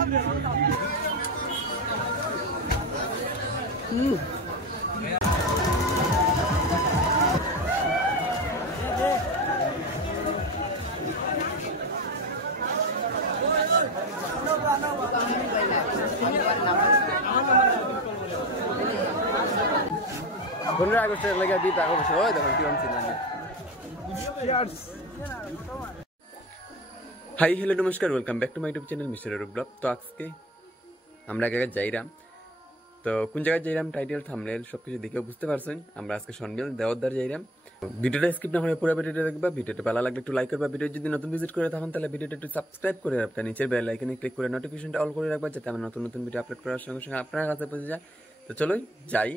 15 আগস্টের লাগে দ্বীপ আগে বসে হয় তখন কি অনছিল না। হাই হ্যালো নমস্কার, welcome back to my YouTube channel mister Arup ব্লগ। তো আজকে আমরা এক জায়গায় যাইরাম, তো কোন জায়গায় যাইরাম টাইটেল থাম্বনেল সবকিছু দেখে বুঝতে পারছেন। আমরা আজকে সন্বিল দেওয়ার যাইরাম। ভিডিওটা স্কিপ না করে পুরো ভিডিওটা দেখবা। ভিডিওটা ভালো লাগলে একটু লাইক করবা, ভিডিও যদি নতুন ভিজিট করে থাকেন তাহলে ভিডিওটা একটু সাবস্ক্রাইব করে রাখবা, নিচের বেল আইকনে ক্লিক করে নোটিফিকেশনটা অল করে রাখবা যাতে আমরা নতুন নতুন ভিডিও আপলোড করার সঙ্গে সঙ্গে আপনার কাছে পৌঁছে যায়। তো চলো যাই,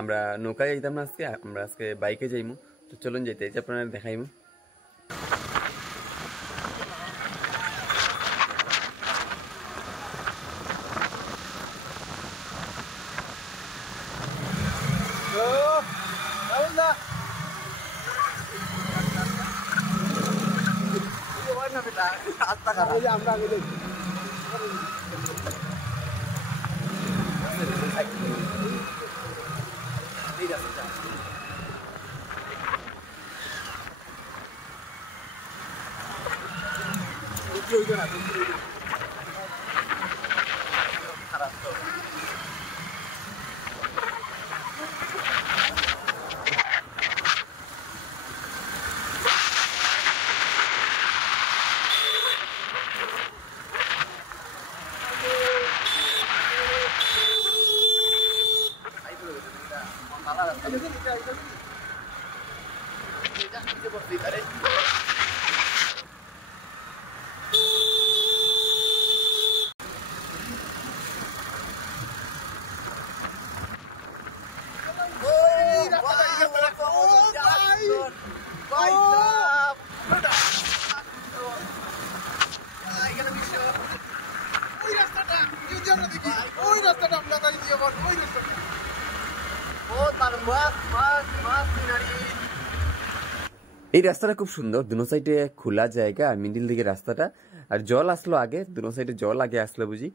আমরা নৌকায় যাইতাম না আজকে, আমরা আজকে বাইকে যাইমু। তো চলুন যাইতে আপনারা দেখাইমু। এই রাস্তাটা খুব সুন্দর, দুনো সাইডে খোলা জায়গা আর মিডিল দিকে রাস্তাটা, আর জল আসলো আগে, দুনো সাইডে জল আগে আসলো বুঝি।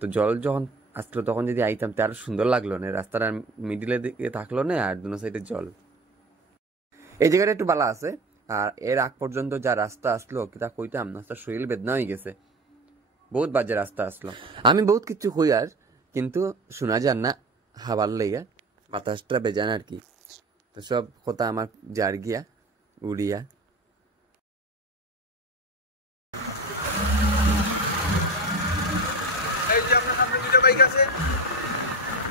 তো জল যখন আসলো তখন যদি আইতাম তো আরো সুন্দর লাগলো না, রাস্তাটা মিডিলের দিকে থাকলো না আর দুনো সাইডে জল। এই জায়গাটা একটু ভালো আছে, আর এর আগ পর্যন্ত যা রাস্তা আসলো কিতা কইতাম, রাস্তা শরীর বেদনা হয়ে গেছে, বহুত বাজে রাস্তা আসলো। আমি বহুত কিছু কই আর কিন্তু শোনা যান না হাওয়ার লেগে, বাতাসটা বেজান আর কি। তো সব কথা আমার জার গিয়া উড়িয়া। এই যে আপনার সামনে দুটো বাইক আছে,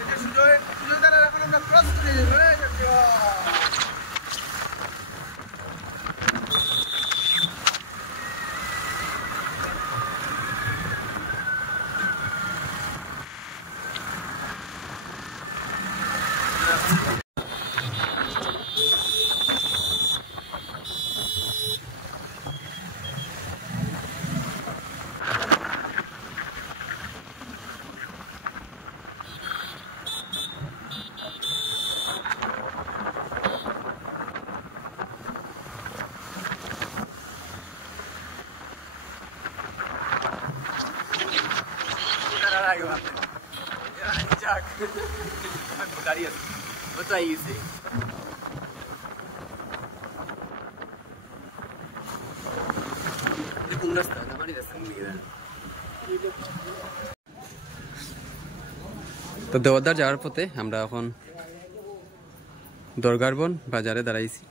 এটা সুযোগ দ্বারা এখন আমরা ক্রস করে যাবো। তো দেওয়ার যাওয়ার পথে আমরা এখন দরগারবন বাজারে দাঁড়াইছি।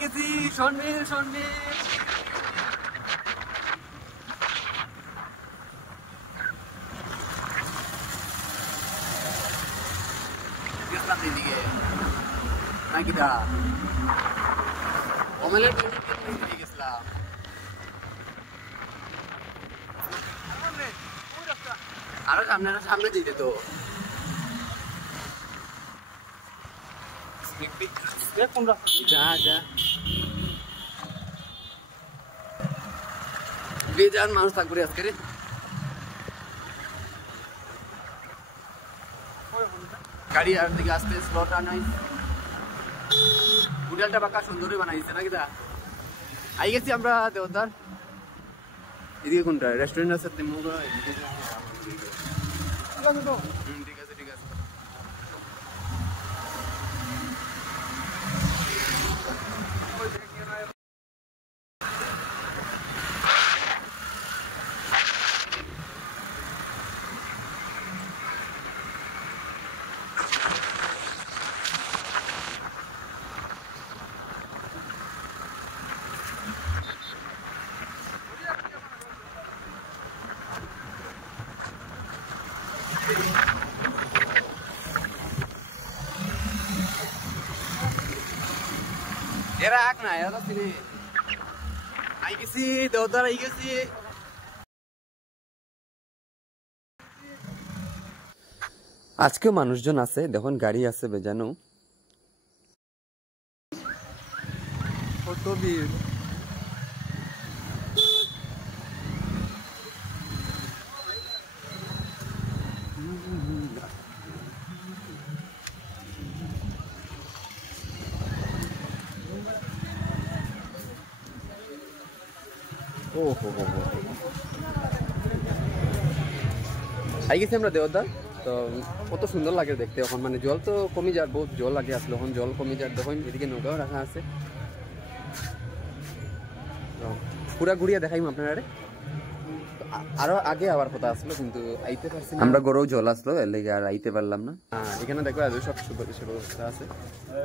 গেছি সন্মিল সন্মিল নাকি দা ওমেলের পেটে নিয়ে গেছিলাম আরো সামনে যেতে তো যা বেজান মানুষ থাকবে আজকে রে গাড়ি আর দিকে আসতে স্লটা নাই হোটেলটা বাঁকা সুন্দরই বানাইছে নাকি দা আই গেছি আমরা দেওদার এদিকে কোনটা রেস্টুরেন্ট আছে ঠিক আছে এরা আক না এরা তিনি আই গেছি দেওদার আই গেছি আজকেও মানুষজন আছে দেখুন গাড়ি আছে বেজানো কত ভিড় আই গেছি আমরা দেওদার তো কত সুন্দর লাগে দেখতে এখন মানে জল তো কমে যায় বহুত জল লাগে আসলে এখন জল কমে যায় দেখুন এদিকে নৌকাও রাখা আছে পুরা ঘুরিয়া দেখাইম আপনারা আরো আগে আবার কথা আসলো কিন্তু আইতে পারছি আমরা গরু জল আসলো এর লেগে আর আইতে পারলাম না এখানে দেখো আজ সব ব্যবস্থা আছে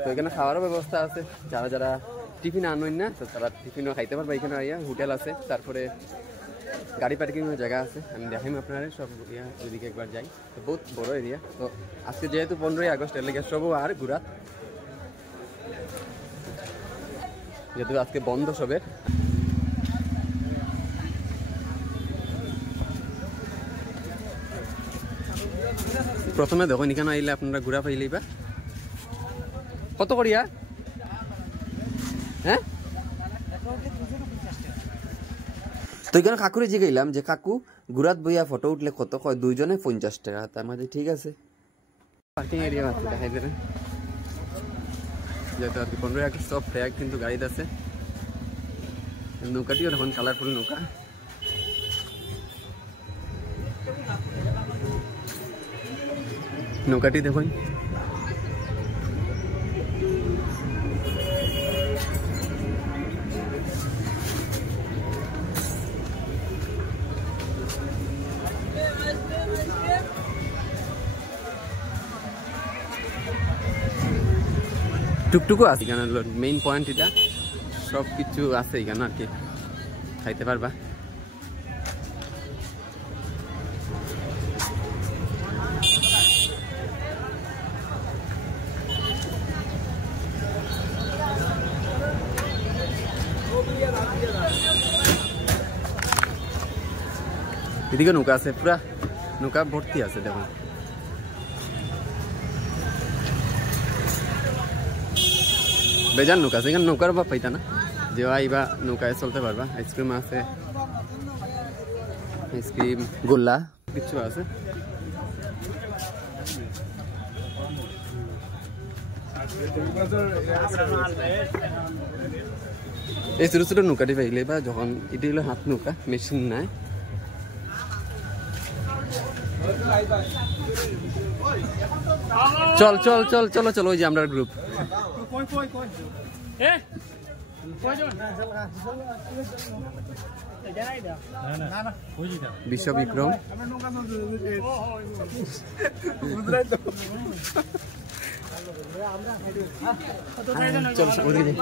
তো এখানে খাওয়ারও ব্যবস্থা আছে যারা যারা টিফিন আনবেন না তো তারা টিফিনও খাইতে পারবে এখানে আইয়া হোটেল আছে তারপরে গাড়ি পার্কিং এর জায়গা আছে আমি দেখাইম আপনারা সব এরিয়া ওইদিকে একবার যাই তো বহুত বড় এরিয়া তো আজকে যেহেতু 15ই আগস্ট এর লেগে সব আর ঘুরা যেহেতু আজকে বন্ধ সবের প্রথমে দেখুন এখানে আইলে আপনারা ঘুরা পাইলেই বা কত করিয়া হ্যাঁ তো এখানে কাকুরে জিগাইলাম যে কাকু ঘুরাত বইয়া ফটো উঠলে কত কয় দুইজনে 50 টাকা তার মাঝে ঠিক আছে পার্কিং এরিয়া আছে দেখাই দেবেন যেহেতু আর কি 15 আগস্ট সব ফ্ল্যাগ কিন্তু গাড়িতে আছে নৌকাটিও দেখুন কালারফুল নৌকা নৌকাটি দেখুন টুকটুকু আছে এখানে মেইন পয়েন্ট এটা সব কিছু আছে এখানে আর কি খাইতে পারবা এদিকে নৌকা আছে পুরা নৌকা ভর্তি আছে দেখুন বেজান নৌকা আছে এখানে নৌকার বা পাইতা না যে আইবা নৌকায় চলতে পারবা আইসক্রিম আছে আইসক্রিম গোল্লা কিছু আছে এই ছোট ছোট নৌকাটি পাইলে বা যখন এটি হলো হাত নৌকা মেশিন নাই চল চল চল চলো চলো ওই যে আমরা গ্রুপ বিশ্ব বিক্রম চলো ওদিকে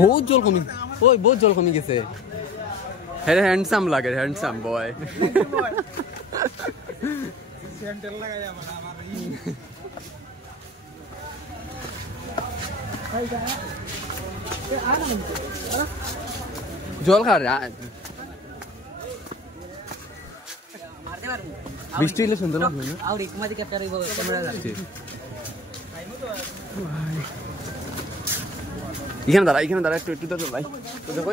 বহুত জল কমি ওই বহুত জল কমি গেছে হ্যান্ডসাম লাগে হ্যান্ডসাম বয় সেন্টার লাগাই আমার জল খার বৃষ্টি হলে সুন্দর লাগবে না আর এক মাঝে ক্যাপচার হইব ক্যামেরা যাচ্ছে এখানে দাঁড়া একটু তো দাঁড়াই তো দেখো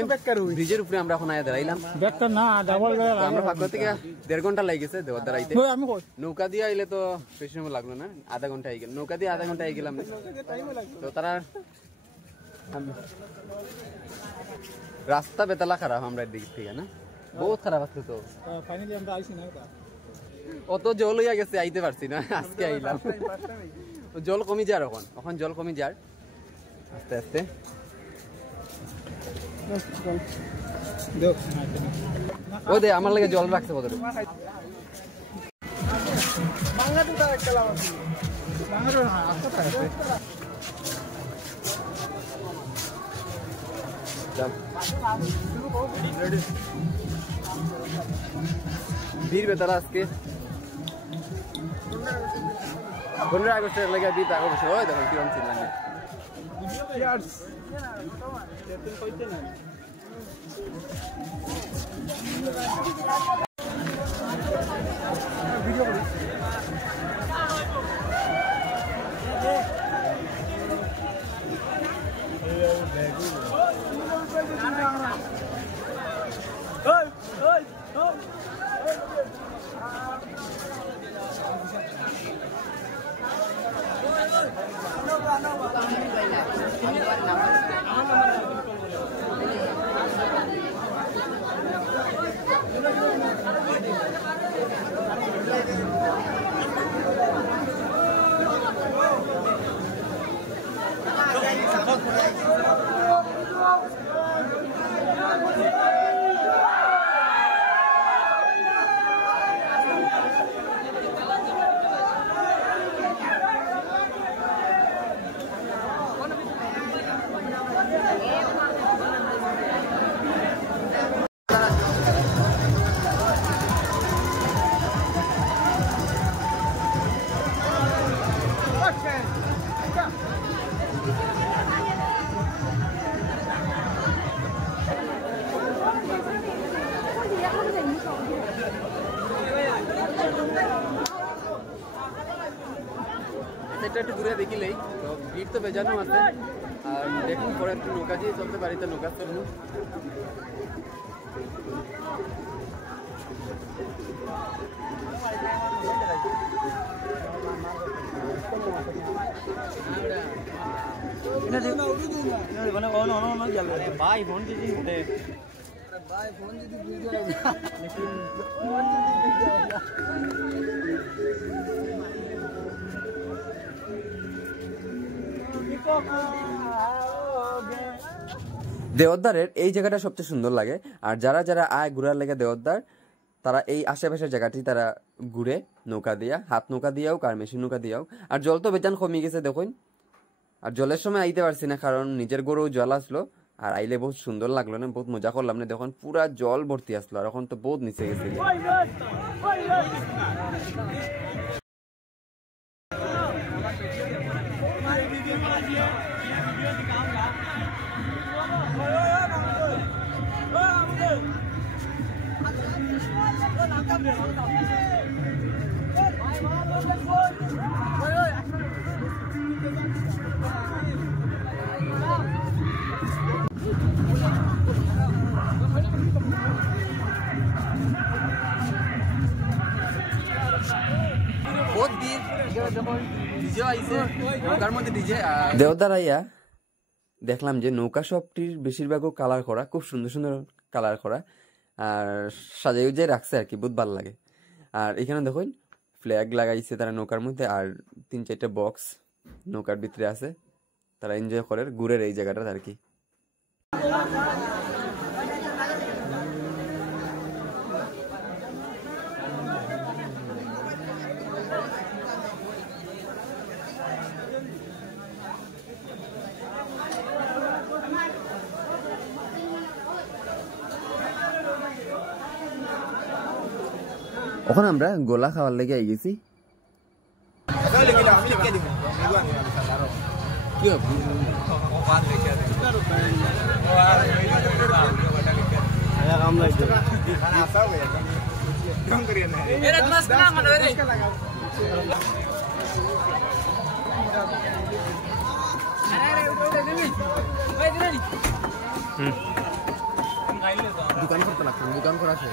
ব্রিজের উপরে আমরা এখন আয়া দাঁড়াইলাম ব্যাগটা না ডাবল আমরা ফাঁকা থেকে 1.5 ঘন্টা লাগে গেছে দেওয়ার দাঁড়াইতে নৌকা দিয়ে আইলে তো বেশি সময় লাগলো না আধা ঘন্টা আই গেল নৌকা দিয়ে আধা ঘন্টা আই গেলাম তো তারা রাস্তা বেতালা খারাপ আমরা দিক থেকে না বহুত খারাপ আছে তো ফাইনালি আমরা আইছি না অত জল হইয়া গেছে আইতে পারছি না আজকে আইলাম জল কমি যার এখন জল কমি যার আস্তে আস্তে ও দে আমার লাগে জল রাখছে কতটুকু বীর বেতারা আজকে 15 আগস্টের লাগে বীর আগস্ট হয় দেখো কিরম ছিল লাগে সেটা একটু ঘুরে দেখিলেই তো ভিড় তো বেজানো আছে আর দেখুন পরে একটু নৌকা দিয়ে চলতে পারি তো নৌকা চলুন ভাই ফোন যদি দেওদ্দারের এই জায়গাটা সবচেয়ে সুন্দর লাগে আর যারা যারা আয় ঘুরার লেগে দেওদ্দার তারা এই আশেপাশের জায়গাটি তারা ঘুরে নৌকা দিয়া হাত নৌকা দিয়াও আর মেশিন নৌকা দিয়াও আর জল তো বেজান কমে গেছে দেখুন আর জলের সময় আইতে পারছি না কারণ নিজের গরুও জল আসলো আর আইলে বহুত সুন্দর লাগলো না বহুত মজা করলাম না দেখুন পুরা জল ভর্তি আসলো আর এখন তো বহুত নিচে গেছিল দেওদার আইয়া দেখলাম যে নৌকা সবটির বেশিরভাগও কালার করা খুব সুন্দর সুন্দর কালার করা আর সাজাইও যে রাখছে আর কি বহুত ভালো লাগে আর এখানে দেখুন ফ্ল্যাগ লাগাইছে তারা নৌকার মধ্যে আর 3-4টা বক্স নৌকার ভিতরে আছে তারা এনজয় করে ঘুরের এই জায়গাটা আর কি ওখানে আমরা গোলা খাওয়ার লেগে গেছি দোকান করতে লাগছে, দোকান করা আছে।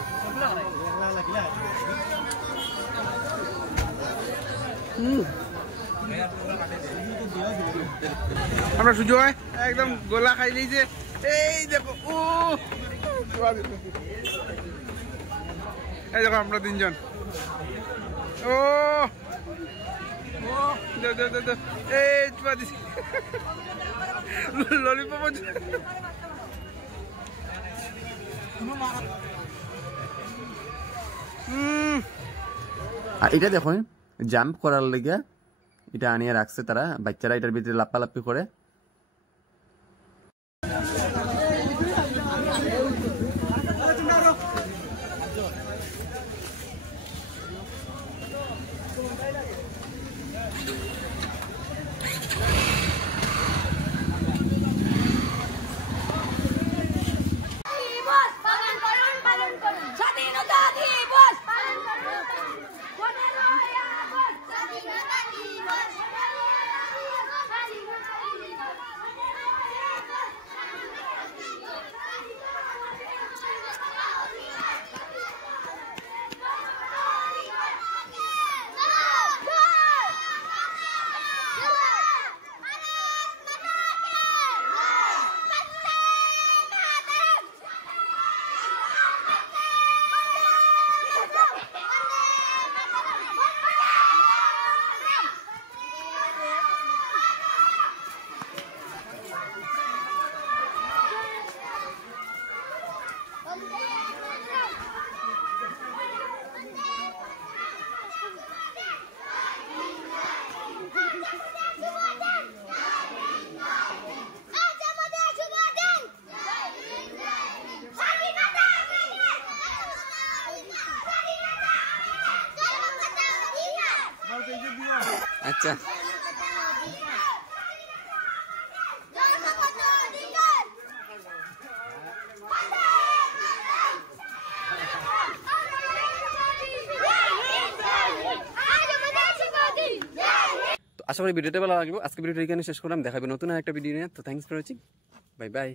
আমরা সুজয় একদম গোলা খাই লিয়েছে। এই দেখো, ও এই দেখো আমরা তিনজন। ও এই চুয়া দিছি ললিপপ। এটা দেখুন জাম্প করার লেগে এটা আনিয়ে রাখছে তারা, বাচ্চারা এটার ভিতরে লাপ্পালাপ্পি করে। আচ্ছা আশা করি ভিডিওটা ভালো লাগবে। আজকে ভিডিওটা এখানে শেষ করলাম, দেখাবে নতুন একটা ভিডিও নিয়ে। তো thanks for watching, bye bye.